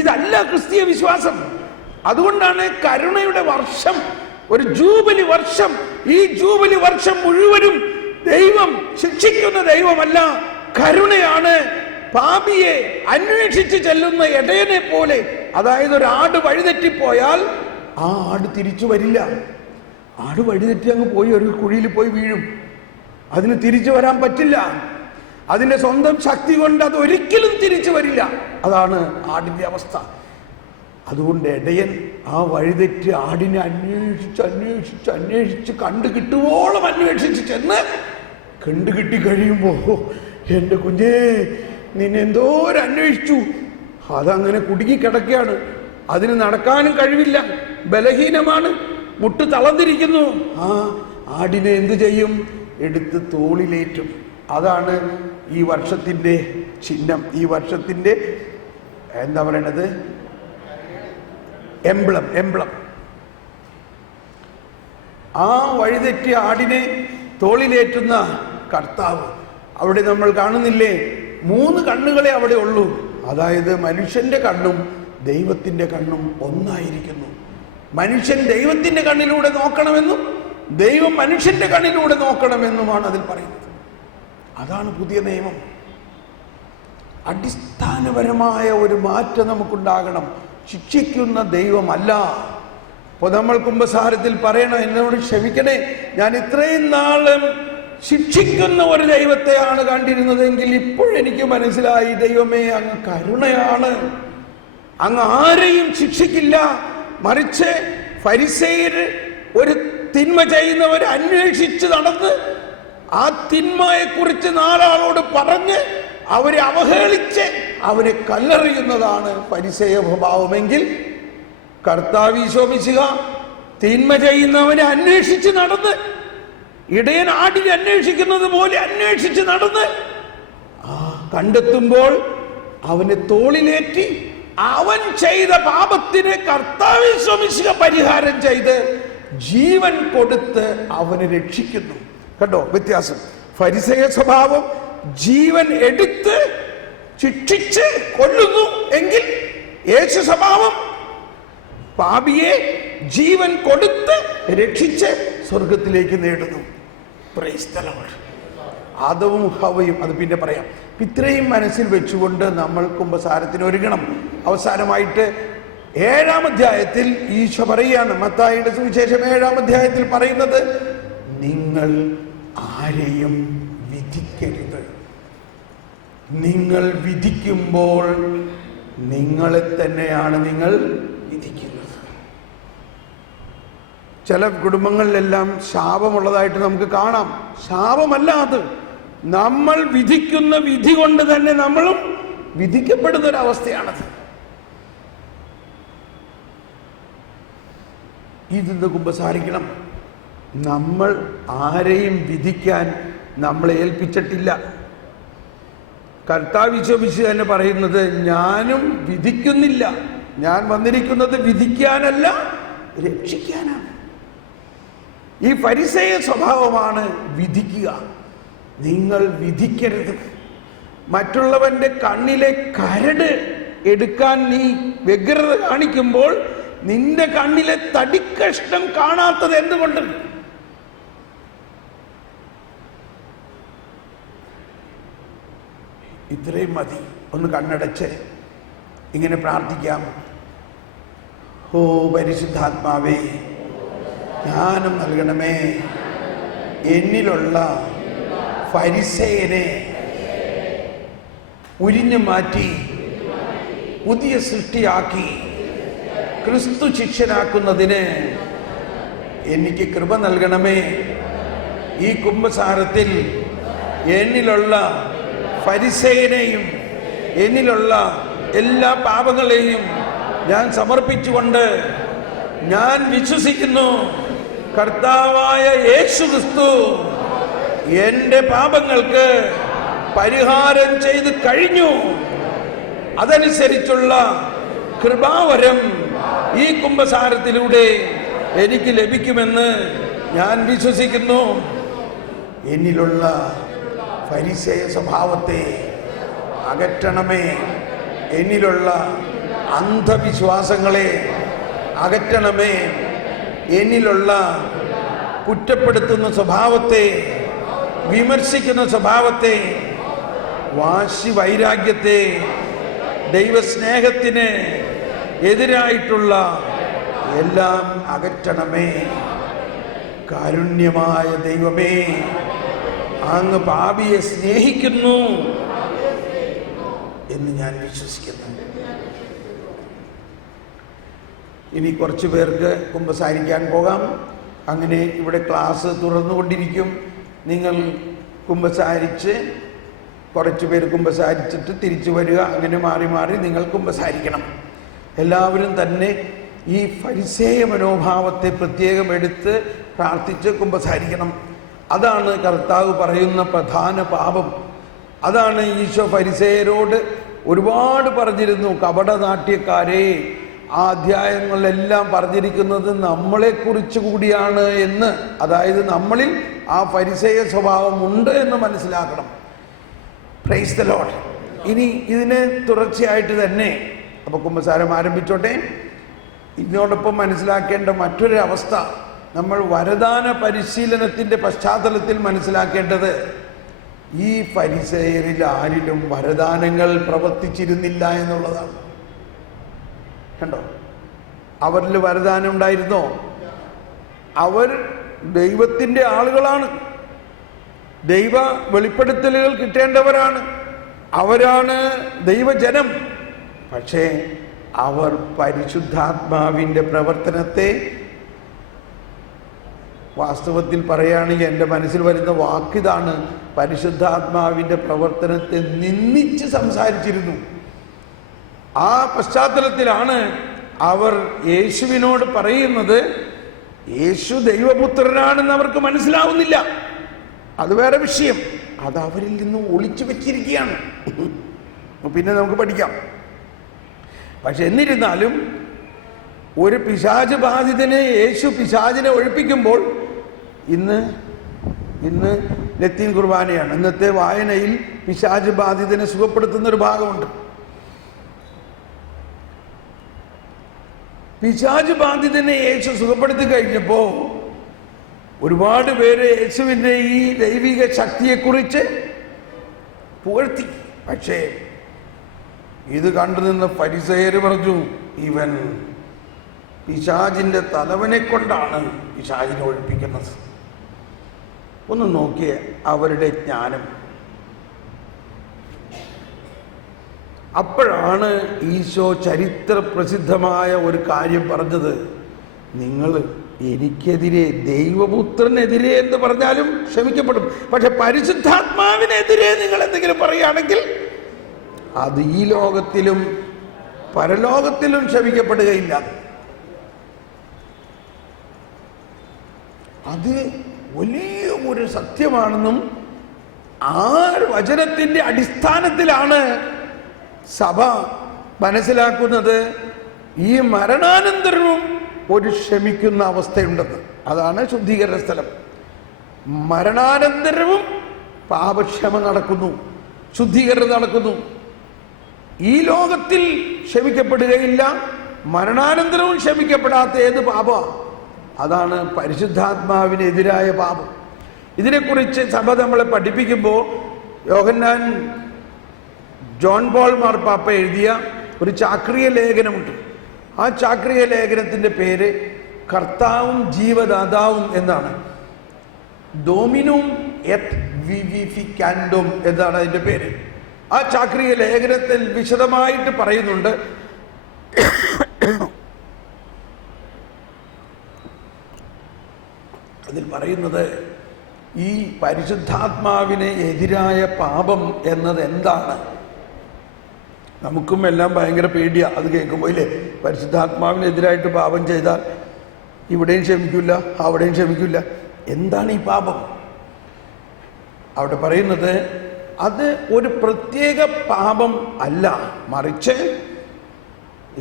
ഇതല്ല ക്രിസ്തീയ വിശ്വാസം. അതുകൊണ്ടാണ് കരുണയുടെ വർഷം, ഒരു ജൂബിലി വർഷം. ഈ ജൂബിലി വർഷം മുഴുവനും ദൈവം ശിക്ഷിക്കുന്ന ദൈവമല്ല, കരുണയാണ്. പാപിയെ അന്വേഷിച്ച് ചെല്ലുന്ന ഇടയനെ പോലെ. അതായത് ഒരു ആട് വഴിതെറ്റിപ്പോയാൽ ആ ആട് തിരിച്ചു വരില്ല. ആട് വഴിതെറ്റി അങ്ങ് പോയി ഒരു കുഴിയിൽ പോയി വീഴും. അതിന് തിരിച്ചു വരാൻ പറ്റില്ല. അതിന്റെ സ്വന്തം ശക്തി കൊണ്ട് അത് ഒരിക്കലും തിരിച്ചു വരില്ല. അതാണ് ആടിന്റെ അവസ്ഥ. അതുകൊണ്ട് ഇടയൻ ആ വഴിതെറ്റി ആടിനെ അന്വേഷിച്ച് അന്വേഷിച്ച് അന്വേഷിച്ച് കണ്ടു കിട്ടുവോളം അന്വേഷിച്ച് ചെന്ന് കണ്ടുകിട്ടി കഴിയുമ്പോ, എൻ്റെ കുഞ്ഞേ നിന്നെന്തോരന്വേഷിച്ചു, അതങ്ങനെ കുടുങ്ങിക്കിടക്കുകയാണ്, അതിന് നടക്കാനും കഴിവില്ല, ബലഹീനമാണ്, മുട്ട് തളർന്നിരിക്കുന്നു. ആ ആടിനെ എന്തു ചെയ്യും? എടുത്ത് തോളിലേറ്റും. അതാണ് ഈ വർഷത്തിൻ്റെ ചിഹ്നം, ഈ വർഷത്തിൻ്റെ എന്താ പറയണത്, എംബ്ലം. ആ വഴിതെറ്റിയ ആടിനെ തോളിലേറ്റുന്ന കർത്താവ്. അവിടെ നമ്മൾ കാണുന്നില്ലേ, 3 കണ്ണുകളെ അവിടെ ഉള്ളൂ. അതായത് മനുഷ്യന്റെ കണ്ണും ദൈവത്തിന്റെ കണ്ണും ഒന്നായിരിക്കുന്നു. മനുഷ്യൻ ദൈവത്തിന്റെ കണ്ണിലൂടെ നോക്കണമെന്നും ദൈവം മനുഷ്യന്റെ കണ്ണിലൂടെ നോക്കണമെന്നുമാണ് അതിൽ പറയുന്നത്. അതാണ് പുതിയ നിയമം. അടിസ്ഥാനപരമായ ഒരു മാറ്റം നമുക്കുണ്ടാകണം. ശിക്ഷിക്കുന്ന ദൈവമല്ല, അപ്പോൾ നമ്മൾ കുമ്പസാരത്തിൽ പറയണം, എന്നോട് ക്ഷമിക്കണേ, ഞാൻ ഇത്രയും നാളും ശിക്ഷിക്കുന്ന ഒരു ദൈവത്തെയാണ് കണ്ടിരുന്നതെങ്കിൽ ഇപ്പോഴെനിക്ക് മനസ്സിലായി, ദൈവമേ അങ്ങ് കരുണയാണ്, അങ്ങ് ആരെയും ശിക്ഷിക്കില്ല. മറിച്ച് ഫരിസേയർ ഒരു തിന്മ ചെയ്യുന്നവർ അന്വേഷിച്ച് നടന്ന് ആ തിന്മയെക്കുറിച്ച് നാലാളോട് പറഞ്ഞ് അവരെ അവഹേളിച്ച് അവരെ കല്ലെറിയുന്നതാണ് ഫരിസേയ സ്വഭാവമെങ്കിൽ, കർത്താവ് ഈശോ മിശിഹ തിന്മ ചെയ്യുന്നവനെ അന്വേഷിച്ച് നടന്ന്, ഇടയൻ ആടിനെ അന്വേഷിക്കുന്നത് പോലെ അന്വേഷിച്ച് നടന്ന് കണ്ടെത്തുമ്പോൾ അവനെ തോളിലേറ്റി അവൻ ചെയ്ത പാപത്തിന് കർത്താവ് ഈശോ മിശിഹ പരിഹാരം ചെയ്ത് ജീവൻ കൊടുത്ത് അവനെ രക്ഷിക്കുന്നു. കണ്ടോ വ്യത്യാസം? ഫരിസേയ സ്വഭാവം ജീവൻ എടുത്ത് ശിക്ഷിച്ച് കൊല്ലുന്നു എങ്കിൽ, യേശു സ്വഭാവം പാപിയെ ജീവൻ കൊടുത്ത് രക്ഷിച്ച് സ്വർഗത്തിലേക്ക് നേടുന്നു. Praise the lord. ആദവും ഹവ്വയും, അത് പിന്നെ പറയാം. ഇത്രയും മനസ്സിൽ വെച്ചുകൊണ്ട് നമ്മൾ കുമ്പസാരത്തിന് ഒരുങ്ങണം. അവസാനമായിട്ട് 7-ാം അധ്യായത്തിൽ ഈശോ പറയുകയാണ്, മത്തായിയുടെ സുവിശേഷം 7-ാം അധ്യായത്തിൽ പറയുന്നത്, നിങ്ങൾ ആരെയും വിധിക്കരുത്. നിങ്ങൾ വിധിക്കുമ്പോൾ നിങ്ങളെ തന്നെയാണ് നിങ്ങൾ വിധിക്കുന്നത്. ചില കുടുംബങ്ങളിലെല്ലാം ശാപമുള്ളതായിട്ട് നമുക്ക് കാണാം. ശാപമല്ല അത്, നമ്മൾ വിധിക്കുന്ന വിധി കൊണ്ട് തന്നെ നമ്മളും വിധിക്കപ്പെടുന്ന ഒരവസ്ഥയാണത്. ഇതിന്ന് കുമ്പസാരിക്കണം. നമ്മൾ ആരെയും വിധിക്കാൻ നമ്മളെ ഏൽപ്പിച്ചിട്ടില്ല. കർത്താവ് ഈശോ മിശിഹ തന്നെ പറയുന്നത്, ഞാനും വിധിക്കുന്നില്ല, ഞാൻ വന്നിരിക്കുന്നത് വിധിക്കാനല്ല രക്ഷിക്കാനാണ്. ഈ ഫരിസേയ സ്വഭാവമാണ് വിധിക്കുക. നിങ്ങൾ വിധിക്കരുത്. മറ്റുള്ളവന്റെ കണ്ണിലെ കരട് എടുക്കാൻ നീ വ്യഗ്രത കാണിക്കുമ്പോൾ നിന്റെ കണ്ണിലെ തടിക്കഷ്ണം കാണാത്തത് എന്തുകൊണ്ട്? ഇത്രയും മതി. ഒന്ന് കണ്ണടച്ച് ഇങ്ങനെ പ്രാർത്ഥിക്കാം. ഓ പരിശുദ്ധാത്മാവേ, ജ്ഞാനം നൽകണമേ. എന്നിലുള്ള ഫരിസേയനെ ഉരിഞ്ഞു മാറ്റി പുതിയ സൃഷ്ടിയാക്കി ക്രിസ്തു ശിഷ്യനാക്കുന്നതിന് എനിക്ക് കൃപ നൽകണമേ. ഈ കുമ്പസാരത്തിൽ എന്നിലുള്ള ഫരിസേയനെയും എന്നിലുള്ള എല്ലാ പാപങ്ങളെയും ഞാൻ സമർപ്പിച്ചുകൊണ്ട് ഞാൻ വിശ്വസിക്കുന്നു, കർത്താവായ യേശു ക്രിസ്തു എൻ്റെ പാപങ്ങൾക്ക് പരിഹാരം ചെയ്ത് കഴിഞ്ഞു. അതനുസരിച്ചുള്ള കൃപാവരം ഈ കുമ്പസാരത്തിലൂടെ എനിക്ക് ലഭിക്കുമെന്ന് ഞാൻ വിശ്വസിക്കുന്നു. എന്നിലുള്ള ഫരിസേയ സ്വഭാവത്തെ അകറ്റണമേ. എന്നിലുള്ള അന്ധവിശ്വാസങ്ങളെ അകറ്റണമേ. എന്നിലുള്ള കുറ്റപ്പെടുത്തുന്ന സ്വഭാവത്തെ, വിമർശിക്കുന്ന സ്വഭാവത്തെ, വാശി വൈരാഗ്യത്തെ, ദൈവസ്നേഹത്തിന് എതിരായിട്ടുള്ള എല്ലാം അകറ്റണമേ. കാരുണ്യമായ ദൈവമേ, അങ്ങ് പാപിയെ സ്നേഹിക്കുന്നു എന്ന് ഞാൻ വിശ്വസിക്കുന്നു. ഇനി കുറച്ചു പേർക്ക് കുമ്പസാരിക്കാൻ പോകാം. അങ്ങനെ ഇവിടെ ക്ലാസ് തുറന്നുകൊണ്ടിരിക്കും. നിങ്ങൾ കുമ്പസാരിച്ച്, കുറച്ചു പേര് കുമ്പസാരിച്ചിട്ട് തിരിച്ചു വരിക. അങ്ങനെ മാറി മാറി നിങ്ങൾ കുമ്പസാരിക്കണം. എല്ലാവരും തന്നെ ഈ ഫരിസേയ മനോഭാവത്തെ പ്രത്യേകം എടുത്ത് പ്രാർത്ഥിച്ച് കുമ്പസാരിക്കണം. അതാണ് കർത്താവ് പറയുന്ന പ്രധാന പാപം. അതാണ് ഈശോ ഫരിസേയരോട് ഒരുപാട് പറഞ്ഞിരുന്നു. കപടനാട്യക്കാരെ, ആ അധ്യായങ്ങളിലെല്ലാം പറഞ്ഞിരിക്കുന്നത് നമ്മളെക്കുറിച്ച് കൂടിയാണ് എന്ന്. അതായത് നമ്മളിൽ ആ ഫരിസേയ സ്വഭാവം ഉണ്ട് എന്ന് മനസ്സിലാക്കണം. Price the Lord. ഇനി ഇതിന് തുടർച്ചയായിട്ട് തന്നെ അപ്പോൾ കുമ്പസാരം ആരംഭിച്ചോട്ടെ. ഇതിനോടൊപ്പം മനസ്സിലാക്കേണ്ട മറ്റൊരു അവസ്ഥ, നമ്മൾ വരദാന പരിശീലനത്തിൻ്റെ പശ്ചാത്തലത്തിൽ മനസ്സിലാക്കേണ്ടത്, ഈ ഫരിസേയരിൽ ആരിലും വരദാനങ്ങൾ പ്രവർത്തിച്ചിരുന്നില്ല എന്നുള്ളതാണ്. കണ്ടോ? അവരിൽ വരദാനം ഉണ്ടായിരുന്നോ? അവർ ദൈവത്തിൻ്റെ ആളുകളാണ്, ദൈവ വെളിപ്പെടുത്തലുകൾ കിട്ടേണ്ടവരാണ്, അവരാണ് ദൈവജനം. പക്ഷേ അവർ പരിശുദ്ധാത്മാവിൻ്റെ പ്രവർത്തനത്തെ, വാസ്തവത്തിൽ പറയുകയാണെങ്കിൽ എൻ്റെ മനസ്സിൽ വരുന്ന വാക്കിതാണ്, പരിശുദ്ധാത്മാവിൻ്റെ പ്രവർത്തനത്തെ നിന്ദിച്ച് സംസാരിച്ചിരുന്നു. ആ പശ്ചാത്തലത്തിലാണ് അവർ യേശുവിനോട് പറയുന്നത്. യേശു ദൈവപുത്രനാണെന്ന് അവർക്ക് മനസ്സിലാവുന്നില്ല, അത് വേറെ വിഷയം. അത് അവരിൽ നിന്ന് ഒളിച്ചു വെച്ചിരിക്കുകയാണ്. പിന്നെ നമുക്ക് പഠിക്കാം. പക്ഷെ എന്നിരുന്നാലും ഒരു പിശാച് ബാധിതനെ യേശു പിശാചിനെ ഒഴിപ്പിക്കുമ്പോൾ, ഇന്ന് ലത്തീൻ കുർബാനയാണ്, ഇന്നത്തെ വായനയിൽ പിശാച് ബാധിതനെ സുഖപ്പെടുത്തുന്ന ഒരു ഭാഗമുണ്ട്. പിശാച് ബാധിതനെ യേശു സുഖപ്പെടുത്തി കഴിഞ്ഞപ്പോൾ ഒരുപാട് പേര് യേശുവിൻ്റെ ഈ ദൈവിക ശക്തിയെക്കുറിച്ച് പുകഴ്ത്തി. പക്ഷേ ഇത് കണ്ടുനിന്ന ഫരിസേയർ പറഞ്ഞു, ഇവൻ പിശാചിൻ്റെ തലവനെ കൊണ്ടാണ് പിശാചിനെ ഒഴിപ്പിക്കുന്നത്. ഒന്ന് നോക്കിയേ അവരുടെ ജ്ഞാനം. അപ്പോഴാണ് ഈശോ ചരിത്ര പ്രസിദ്ധമായ ഒരു കാര്യം പറഞ്ഞത്. നിങ്ങൾ എനിക്കെതിരെ, ദൈവപുത്രനെതിരെ എന്ന് പറഞ്ഞാലും ക്ഷമിക്കപ്പെടും, പക്ഷെ പരിശുദ്ധാത്മാവിനെതിരെ നിങ്ങൾ എന്തെങ്കിലും പറയുകയാണെങ്കിൽ അത് ഈ ലോകത്തിലും പരലോകത്തിലും ക്ഷമിക്കപ്പെടുകയില്ല. അത് വലിയ ഒരു സത്യമാണെന്നും ആ വചനത്തിൻ്റെ അടിസ്ഥാനത്തിലാണ് സഭ മനസ്സിലാക്കുന്നത് ഈ മരണാനന്തരവും ഒരു ക്ഷമിക്കുന്ന അവസ്ഥയുണ്ടെന്ന്. അതാണ് ശുദ്ധീകരണ സ്ഥലം. മരണാനന്തരവും പാപക്ഷമ നടക്കുന്നു, ശുദ്ധീകരണം നടക്കുന്നു. ഈ ലോകത്തിൽ ക്ഷമിക്കപ്പെടുകയില്ല, മരണാനന്തരവും ക്ഷമിക്കപ്പെടാത്ത ഏത് പാപമാണ്? അതാണ് പരിശുദ്ധാത്മാവിനെതിരായ പാപം. ഇതിനെക്കുറിച്ച് സഭ നമ്മളെ പഠിപ്പിക്കുമ്പോൾ യോഹന്നാൻ ജോൺ പോൾ മാർപ്പാപ്പ എഴുതിയ ഒരു ചാക്രിക ലേഖനമുണ്ട്. ആ ചാക്രിക ലേഖനത്തിൻ്റെ പേര് കർത്താവും ജീവദാതാവും എന്നാണ്. ഡോമിനും എറ്റ് വിവിഫിക്കാൻഡും എന്നാണ് അതിൻ്റെ പേര്. ആ ചാക്രിക ലേഖനത്തിൽ വിശദമായിട്ട് പറയുന്നുണ്ട്. അതിൽ പറയുന്നത് ഈ പരിശുദ്ധാത്മാവിന് എതിരായ പാപം എന്നത് എന്താണ്? നമുക്കും എല്ലാം ഭയങ്കര പേടിയാണ് അത് കേൾക്കുമ്പോൾ, ഇല്ലേ? പരിശുദ്ധാത്മാവിനെതിരായിട്ട് പാപം ചെയ്താൽ ഇവിടെയും ക്ഷമിക്കില്ല, അവിടെയും ക്ഷമിക്കില്ല. എന്താണ് ഈ പാപം? അവിടെ പറയുന്നത് അത് ഒരു പ്രത്യേക പാപം അല്ല, മറിച്ച്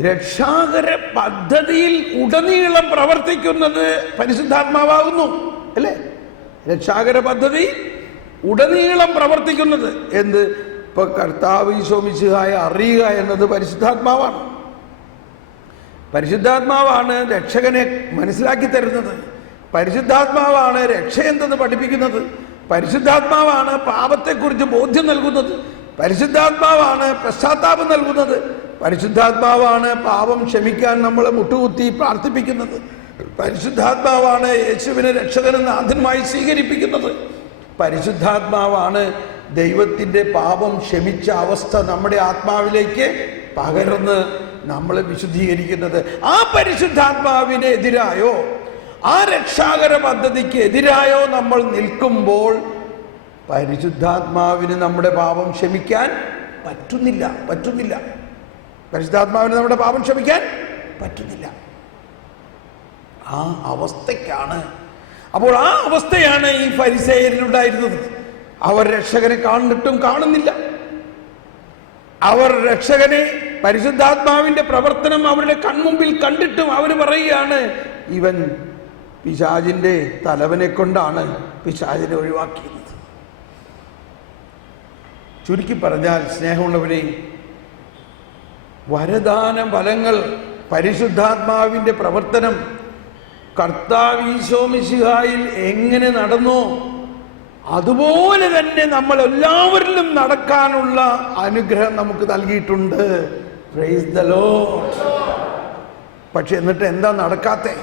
രക്ഷാകര പദ്ധതിയിൽ ഉടനീളം പ്രവർത്തിക്കുന്നത് പരിശുദ്ധാത്മാവാകുന്നു, അല്ലേ? രക്ഷാകര പദ്ധതി ഉടനീളം പ്രവർത്തിക്കുന്നത് എന്ത്? ഇപ്പൊ കർത്താവ് ഈശോ മിശിഹായെ അറിയുക എന്നത് പരിശുദ്ധാത്മാവാണ്. പരിശുദ്ധാത്മാവാണ് രക്ഷകനെ മനസ്സിലാക്കി തരുന്നത്. പരിശുദ്ധാത്മാവാണ് രക്ഷ എന്തെന്ന് പഠിപ്പിക്കുന്നത്. പരിശുദ്ധാത്മാവാണ് പാപത്തെക്കുറിച്ച് ബോധ്യം നൽകുന്നത്. പരിശുദ്ധാത്മാവാണ് പശ്ചാത്താപം നൽകുന്നത്. പരിശുദ്ധാത്മാവാണ് പാപം ക്ഷമിക്കാൻ നമ്മളെ മുട്ടുകുത്തി പ്രാർത്ഥിപ്പിക്കുന്നത്. പരിശുദ്ധാത്മാവാണ് യേശുവിനെ രക്ഷകനും നാഥനുമായി സ്വീകരിപ്പിക്കുന്നത്. പരിശുദ്ധാത്മാവാണ് ദൈവത്തിൻ്റെ പാപം ക്ഷമിച്ച അവസ്ഥ നമ്മുടെ ആത്മാവിലേക്ക് പകർന്ന് നമ്മളെ വിശുദ്ധീകരിക്കുന്നത്. ആ പരിശുദ്ധാത്മാവിന് എതിരായോ ആ രക്ഷാകര പദ്ധതിക്ക് എതിരായോ നമ്മൾ നിൽക്കുമ്പോൾ പരിശുദ്ധാത്മാവിന് നമ്മുടെ പാപം ക്ഷമിക്കാൻ പറ്റുന്നില്ല. പരിശുദ്ധാത്മാവിന് നമ്മുടെ പാപം ക്ഷമിക്കാൻ പറ്റുന്നില്ല. ആ അവസ്ഥയ്ക്കാണ്. അപ്പോൾ ആ അവസ്ഥയാണ് ഈ ഫരിസേയരിലുണ്ടായിരുന്നത്. അവർ രക്ഷകനെ കണ്ടിട്ടും കാണുന്നില്ല. അവർ രക്ഷകനെ, പരിശുദ്ധാത്മാവിന്റെ പ്രവർത്തനം അവരുടെ കൺമുമ്പിൽ കണ്ടിട്ടും അവർ പറയുകയാണ്, ഇവൻ പിശാചിന്റെ തലവനെ കൊണ്ടാണ് പിശാചിനെ ഒഴിവാക്കിയത്. ചുരുക്കി പറഞ്ഞാൽ, സ്നേഹമുള്ളവരെ, വരദാന ഫലങ്ങൾ, പരിശുദ്ധാത്മാവിന്റെ പ്രവർത്തനം കർത്താവ് ഈശോ മിശിഹായിൽ എങ്ങനെ നടന്നോ അതുപോലെ തന്നെ നമ്മൾ എല്ലാവരിലും നടക്കാനുള്ള അനുഗ്രഹം നമുക്ക് നൽകിയിട്ടുണ്ട്. Praise the Lord. പക്ഷെ എന്നിട്ട് എന്താ നടക്കാത്തെ?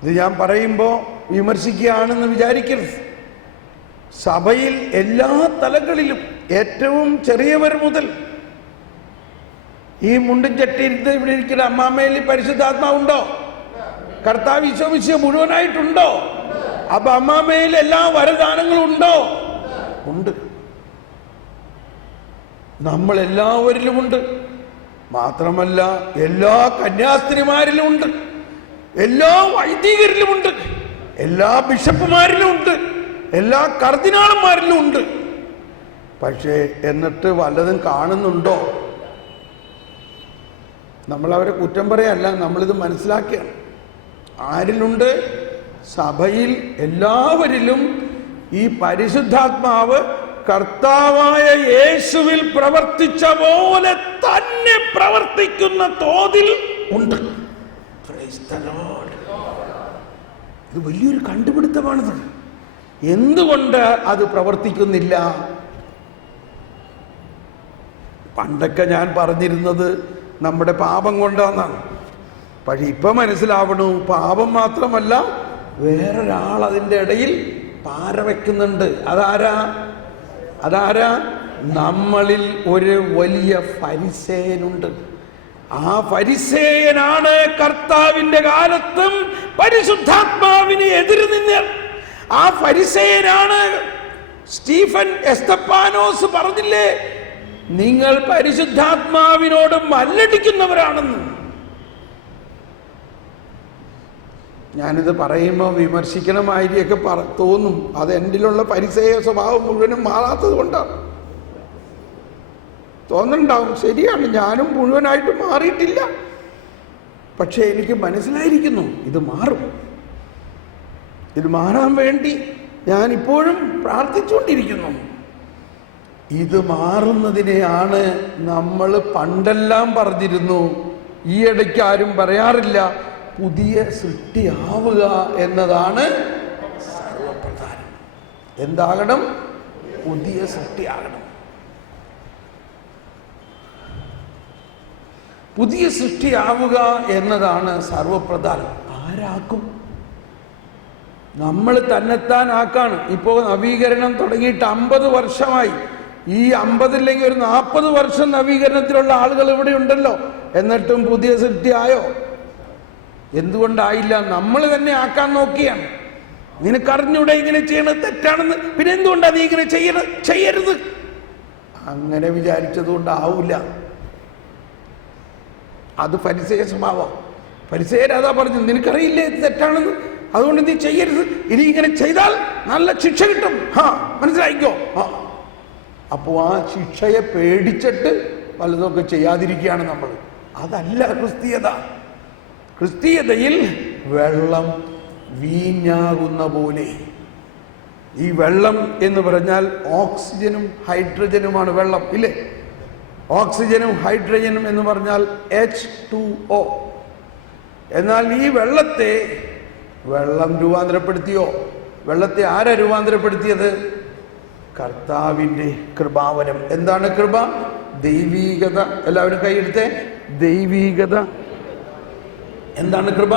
ഇത് ഞാൻ പറയുമ്പോൾ വിമർശിക്കുകയാണെന്ന് വിചാരിക്കരുത്. സഭയിൽ എല്ലാ തലങ്ങളിലും, ഏറ്റവും ചെറിയവർ മുതൽ ഈ മുണ്ടും ചട്ടിയിരുന്ന് ഇവിടെ ഇരിക്കുന്ന അമ്മാമ്മയിൽ പരിശുദ്ധാത്മാവുണ്ടോ? കർത്താവ് ഈശോ മുഴുവനായിട്ടുണ്ടോ? അപ്പൊ അമ്മാമ്മയിൽ എല്ലാ വരദാനങ്ങളും ഉണ്ടോ? ഉണ്ട്. നമ്മളെല്ലാവരിലുമുണ്ട്. മാത്രമല്ല എല്ലാ കന്യാസ്ത്രീമാരിലുമുണ്ട്, എല്ലാ വൈദികരിലുമുണ്ട്, എല്ലാ ബിഷപ്പുമാരിലുമുണ്ട്, എല്ലാ കർദിനാളന്മാരിലുമുണ്ട്. പക്ഷേ എന്നിട്ട് വല്ലതും കാണുന്നുണ്ടോ? നമ്മളവരെ കുറ്റം പറയല്ല, നമ്മളിത് മനസ്സിലാക്കിയാണ്. ആരിലുണ്ട്? സഭയിൽ എല്ലാവരിലും ഈ പരിശുദ്ധാത്മാവ് കർത്താവായ യേശുവിൽ പ്രവർത്തിച്ച പോലെ തന്നെ പ്രവർത്തിക്കുന്ന തോതിൽ ഉണ്ട്. ഇത് വലിയൊരു കണ്ടുപിടുത്തമാണിത്. എന്തുകൊണ്ട് അത് പ്രവർത്തിക്കുന്നില്ല? പണ്ടൊക്കെ ഞാൻ പറഞ്ഞിരുന്നത് നമ്മുടെ പാപം കൊണ്ടാണെന്നാണ്. പക്ഷെ ഇപ്പൊ മനസ്സിലാവണു, പാപം മാത്രമല്ല, വേറൊരാൾ അതിൻ്റെ ഇടയിൽ പാര വയ്ക്കുന്നുണ്ട്. അതാരാ? നമ്മളിൽ ഒരു വലിയ ഫരിസേയനുണ്ട്. ആ ഫരിസേയനാണ് കർത്താവിന്റെ കാലത്തും പരിശുദ്ധാത്മാവിന് എതിര് നിന്ന്. ആ ഫരിസേയനാണ് സ്റ്റീഫൻ എസ്തപ്പാനോസ് പറഞ്ഞില്ലേ, നിങ്ങൾ പരിശുദ്ധാത്മാവിനോട് മല്ലടിക്കുന്നവരാണെന്ന്. ഞാനിത് പറയുമ്പോൾ വിമർശിക്കണമായിരിയൊക്കെ തോന്നും. അത് എന്നിലുള്ള പരിസയ സ്വഭാവം മുഴുവനും മാറാത്തത് കൊണ്ടാണ്. തോന്നുന്നുണ്ടാവും, ശരിയാണ്, ഞാനും മുഴുവനായിട്ട് മാറിയിട്ടില്ല. പക്ഷെ എനിക്ക് മനസ്സിലായിരിക്കുന്നു ഇത് മാറും. ഇത് മാറാൻ വേണ്ടി ഞാൻ ഇപ്പോഴും പ്രാർത്ഥിച്ചുകൊണ്ടിരിക്കുന്നു. ഇത് മാറുന്നതിനെയാണ് നമ്മൾ പണ്ടെല്ലാം പറഞ്ഞിരുന്നു, ഈ ഇടയ്ക്ക് ആരും പറയാറില്ല, പുതിയ സൃഷ്ടിയാവുക എന്നതാണ് സർവപ്രധാനം. എന്താകണം? പുതിയ സൃഷ്ടിയാകണം. പുതിയ സൃഷ്ടിയാവുക എന്നതാണ് സർവപ്രധാനം. ആരാക്കും? നമ്മൾ തന്നെത്താൻ ആക്കാണ്. ഇപ്പോൾ നവീകരണം തുടങ്ങിയിട്ട് 50 വർഷമായി. ഈ 50 ഇല്ലെങ്കിൽ ഒരു 40 വർഷം നവീകരണത്തിലുള്ള ആളുകൾ ഇവിടെ ഉണ്ടല്ലോ. എന്നിട്ടും പുതിയ സൃഷ്ടിയായോ? എന്തുകൊണ്ടായില്ല? നമ്മൾ തന്നെ ആക്കാൻ നോക്കിയാണ്. നിനക്കറിഞ്ഞൂടെ ഇങ്ങനെ ചെയ്യണത് തെറ്റാണെന്ന്, പിന്നെ എന്തുകൊണ്ടാണ് നീ ഇങ്ങനെ ചെയ്യരുത്? അങ്ങനെ വിചാരിച്ചത് കൊണ്ടാവൂല. അത് ഫരിസേയ സ്വഭാവം. ഫരിസേയരതാ പറഞ്ഞു, നിനക്കറിയില്ലേ ഇത് തെറ്റാണെന്ന്, അതുകൊണ്ട് നീ ചെയ്യരുത്. ഇനി ഇങ്ങനെ ചെയ്താൽ നല്ല ശിക്ഷ കിട്ടും. മനസ്സിലായിക്കോ? അപ്പോൾ ആ ശിക്ഷയെ പേടിച്ചിട്ട് പലതൊക്കെ ചെയ്യാതിരിക്കുകയാണ് നമ്മൾ. അതല്ല ക്രിസ്തീയത. ക്രിസ്തീയതയിൽ വെള്ളം വീഞ്ഞാകുന്ന പോലെ. ഈ വെള്ളം എന്ന് പറഞ്ഞാൽ ഓക്സിജനും ഹൈഡ്രജനുമാണ് വെള്ളം, ഇല്ലേ? ഓക്സിജനും ഹൈഡ്രജനും എന്ന് പറഞ്ഞാൽ H2O. എന്നാൽ ഈ വെള്ളത്തെ വെള്ളം രൂപാന്തരപ്പെടുത്തിയോ? വെള്ളത്തെ ആരാ രൂപാന്തരപ്പെടുത്തിയത്? കർത്താവിൻ്റെ കൃപാവരം. എന്താണ് കൃപ? ദൈവീകത. എല്ലാവരും കൈയെടുത്തേ. ദൈവീകത. എന്താണ് കൃപ?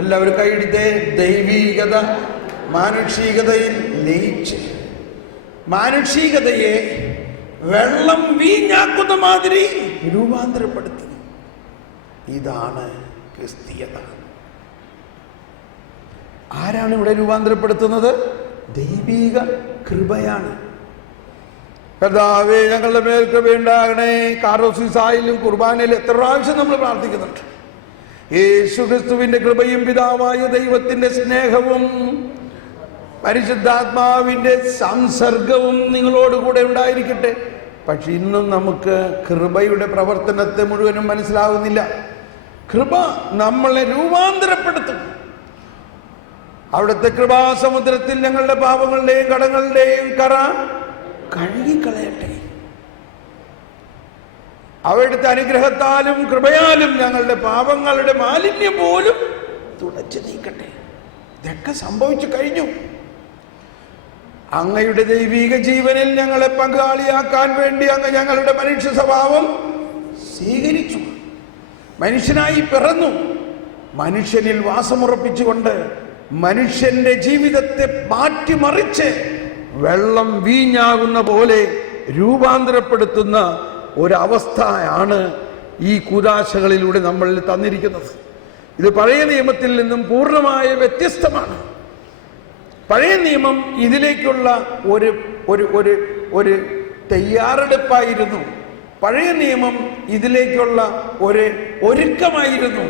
എല്ലാവരും കൈയെടുത്തേ. ദൈവീകത. മാനുഷികതയിൽ ലയിച്ച് മാനുഷികതയെ വെള്ളം വീഞ്ഞാക്കുന്ന മാതിരി രൂപാന്തരപ്പെടുത്തി. ഇതാണ് ക്രിസ്തീയത. ആരാണ് ഇവിടെ രൂപാന്തരപ്പെടുത്തുന്നത്? ദൈവിക കൃപയാണ്. കർത്താവേ, ഞങ്ങളുടെ മേൽ കൃപയുണ്ടാകണേ. കാർഡോസിസായാലും കുർബാനയിലും എത്ര പ്രാവശ്യം നമ്മൾ പ്രാർത്ഥിക്കുന്നുണ്ട്. യേശുക്രിസ്തുവിന്റെ കൃപയും പിതാവായ ദൈവത്തിന്റെ സ്നേഹവും പരിശുദ്ധാത്മാവിന്റെ സംസർഗവും നിങ്ങളോടുകൂടെ ഉണ്ടായിരിക്കട്ടെ. പക്ഷെ ഇന്നും നമുക്ക് കൃപയുടെ പ്രവർത്തനത്തെ മുഴുവനും മനസ്സിലാകുന്നില്ല. കൃപ നമ്മളെ രൂപാന്തരപ്പെടുത്തും. അവിടുത്തെ കൃപാസമുദ്രത്തിൽ ഞങ്ങളുടെ പാപങ്ങളുടെയും കടങ്ങളുടെയും കറ കഴുകിക്കളയട്ടെ. അവിടുത്തെ അനുഗ്രഹത്താലും കൃപയാലും ഞങ്ങളുടെ പാപങ്ങളുടെ മാലിന്യം പോലും തുടച്ചു നീക്കട്ടെ. ഇതൊക്കെ സംഭവിച്ചു കഴിഞ്ഞു. അങ്ങയുടെ ദൈവിക ജീവനിൽ ഞങ്ങളെ പങ്കാളിയാക്കാൻ വേണ്ടി അങ്ങ് ഞങ്ങളുടെ മനുഷ്യ സ്വഭാവം സ്വീകരിച്ചു. മനുഷ്യനായി പിറന്നു, മനുഷ്യനിൽ വാസമുറപ്പിച്ചുകൊണ്ട് മനുഷ്യന്റെ ജീവിതത്തെ മാറ്റിമറിച്ച് വെള്ളം വീഞ്ഞാകുന്ന പോലെ രൂപാന്തരപ്പെടുത്തുന്ന ഒരവസ്ഥയാണ് ഈ കൂദാശകളിലൂടെ നമ്മളിൽ തന്നിരിക്കുന്നത്. ഇത് പഴയ നിയമത്തിൽ നിന്നും പൂർണ്ണമായ വ്യത്യസ്തമാണ്. പഴയ നിയമം ഇതിലേക്കുള്ള ഒരു ഒരു ഒരു ഒരു തയ്യാറെടുപ്പായിരുന്നു. പഴയ നിയമം ഇതിലേക്കുള്ള ഒരു ഒരുക്കമായിരുന്നു.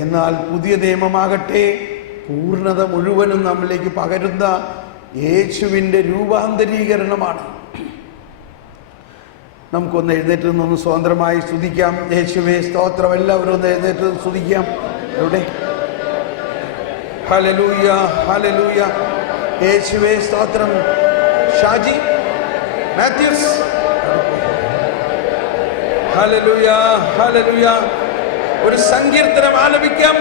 എന്നാൽ പുതിയ നിയമമാകട്ടെ പൂർണ്ണത മുഴുവനും നമ്മിലേക്ക് പകരുന്ന യേശുവിൻ്റെ രൂപാന്തരീകരണമാണ്. നമുക്കൊന്ന് എഴുന്നേറ്റ് നിന്നൊന്ന് സ്വതന്ത്രമായി സ്തുതിക്കാം. യേശുവേ സ്തോത്രം. എല്ലാവരും ഒന്ന് എഴുന്നേറ്റ് സ്തുതിക്കാം. എവിടെ? Hallelujah, hallelujah. യേശുവേ സ്തോത്രം. Shaji Mathews, hallelujah, hallelujah. ഒരു സങ്കീർത്തനം ആലപിക്കാം.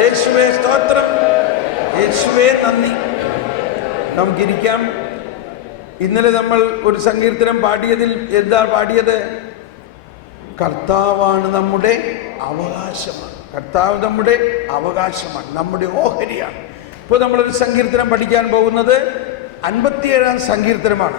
യേശുവേ സ്തോത്രം, യേശുവേ നന്ദി. നമുക്കിരിക്കാം. ഇന്നലെ നമ്മൾ ഒരു സങ്കീർത്തനം പാടിയതിൽ എന്താ പാടിയത്? കർത്താവാണ് നമ്മുടെ അവകാശമാണ്. കർത്താവ് നമ്മുടെ അവകാശമാണ്, നമ്മുടെ ഓഹരിയാണ്. ഇപ്പോൾ നമ്മളൊരു സങ്കീർത്തനം പഠിക്കാൻ പോകുന്നത് 57-ാം സങ്കീർത്തനമാണ്.